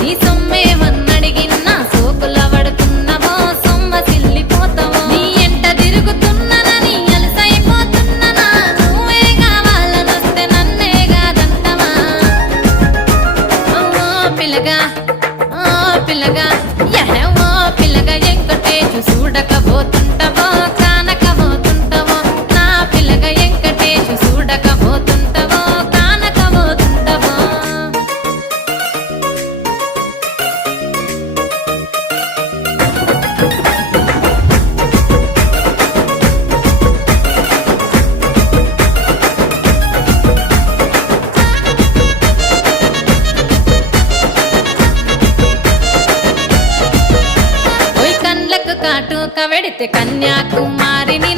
నీ సొమ్మేమన్నడిగిన్నా సోకుల పడుతున్నవో సొమ్మ సిల్లిపోతావో నీ ఎంట తిరుగుతున్ననని అలసైపోతున్ననా నువ్వే కావాలనొస్తే నన్నే కాదంటవా పిల్లగా పిల్లగా యహో పిల్లగా ఎంకటేశు చూడకపోతుంటవో కానకపోతుంటవో నా పిల్లగా ఎంకటేశు చూడకపోతుంటవో కానకపోతుంటవో ఓయ్ కండ్లకు కాటుక వెడితే కన్యాకుమారిని